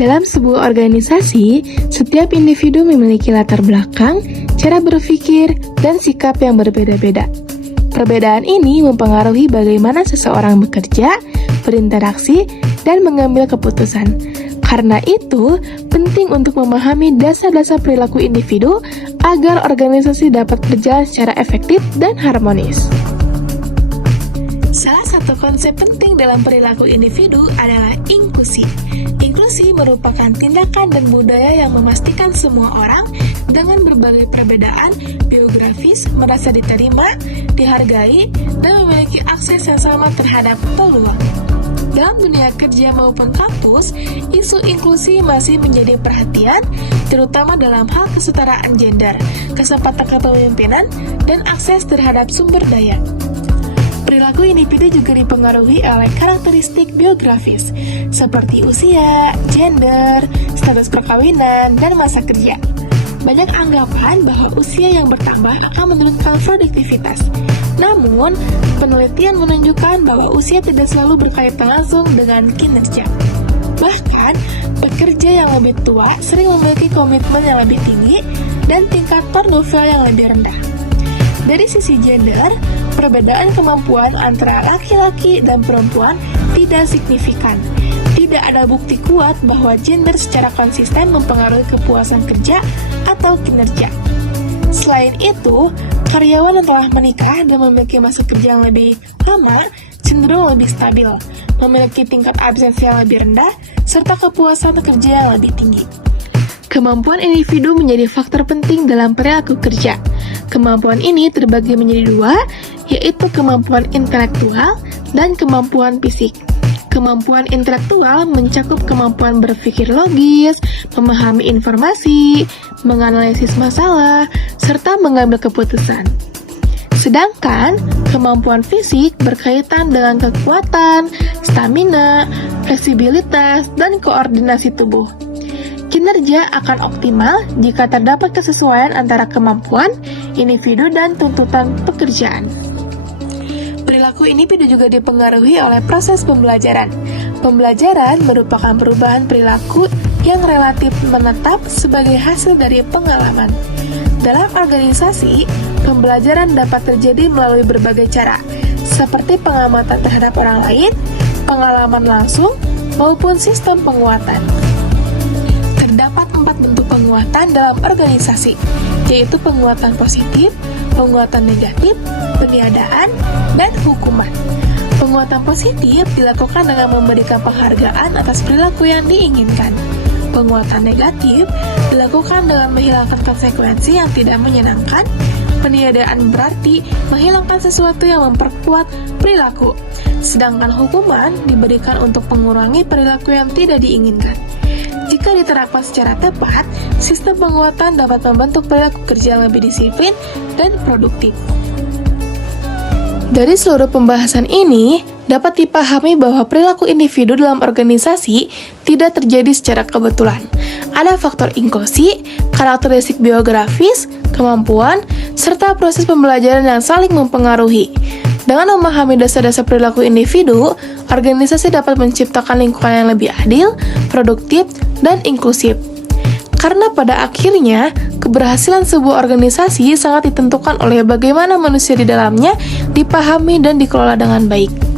Dalam sebuah organisasi, setiap individu memiliki latar belakang, cara berpikir, dan sikap yang berbeda-beda. Perbedaan ini mempengaruhi bagaimana seseorang bekerja, berinteraksi, dan mengambil keputusan. Karena itu, penting untuk memahami dasar-dasar perilaku individu agar organisasi dapat berjalan secara efektif dan harmonis. Salah satu konsep penting dalam perilaku individu adalah inklusi. Inklusi merupakan tindakan dan budaya yang memastikan semua orang dengan berbagai perbedaan biografis merasa diterima, dihargai, dan memiliki akses yang sama terhadap peluang. Dalam dunia kerja maupun kampus, isu inklusi masih menjadi perhatian, terutama dalam hal kesetaraan gender, kesempatan kepemimpinan, dan akses terhadap sumber daya. Perilaku individu juga dipengaruhi oleh karakteristik biografis, seperti usia, gender, status perkawinan, dan masa kerja. Banyak anggapan bahwa usia yang bertambah akan menurunkan produktivitas. Namun, penelitian menunjukkan bahwa usia tidak selalu berkaitan langsung dengan kinerja. Bahkan, pekerja yang lebih tua sering memiliki komitmen yang lebih tinggi dan tingkat turnover yang lebih rendah. Dari sisi gender, perbedaan kemampuan antara laki-laki dan perempuan tidak signifikan. Tidak ada bukti kuat bahwa gender secara konsisten mempengaruhi kepuasan kerja atau kinerja. Selain itu, karyawan yang telah menikah dan memiliki masa kerja yang lebih lama cenderung lebih stabil, memiliki tingkat absensi yang lebih rendah, serta kepuasan kerja yang lebih tinggi. Kemampuan individu menjadi faktor penting dalam perilaku kerja. Kemampuan ini terbagi menjadi dua, yaitu kemampuan intelektual dan kemampuan fisik. Kemampuan intelektual mencakup kemampuan berpikir logis, memahami informasi, menganalisis masalah, serta mengambil keputusan. Sedangkan kemampuan fisik berkaitan dengan kekuatan, stamina, fleksibilitas, dan koordinasi tubuh. Kinerja akan optimal jika terdapat kesesuaian antara kemampuan individu dan tuntutan pekerjaan. Perilaku individu juga dipengaruhi oleh proses pembelajaran. Pembelajaran merupakan perubahan perilaku yang relatif menetap sebagai hasil dari pengalaman. Dalam organisasi, pembelajaran dapat terjadi melalui berbagai cara, seperti pengamatan terhadap orang lain, pengalaman langsung, maupun sistem penguatan. Terdapat 4 bentuk penguatan dalam organisasi, yaitu penguatan positif, penguatan negatif, peniadaan, dan hukuman. Penguatan positif dilakukan dengan memberikan penghargaan atas perilaku yang diinginkan. Penguatan negatif dilakukan dengan menghilangkan konsekuensi yang tidak menyenangkan. Peniadaan berarti menghilangkan sesuatu yang memperkuat perilaku. Sedangkan hukuman diberikan untuk mengurangi perilaku yang tidak diinginkan. Jika diterapkan secara tepat, sistem penguatan dapat membentuk perilaku kerja yang lebih disiplin dan produktif. Dari seluruh pembahasan ini, dapat dipahami bahwa perilaku individu dalam organisasi tidak terjadi secara kebetulan. Ada faktor inklusi, karakteristik biografis, kemampuan, serta proses pembelajaran yang saling mempengaruhi. Dengan memahami dasar-dasar perilaku individu, organisasi dapat menciptakan lingkungan yang lebih adil, produktif, dan inklusif. Karena pada akhirnya, keberhasilan sebuah organisasi sangat ditentukan oleh bagaimana manusia di dalamnya dipahami dan dikelola dengan baik.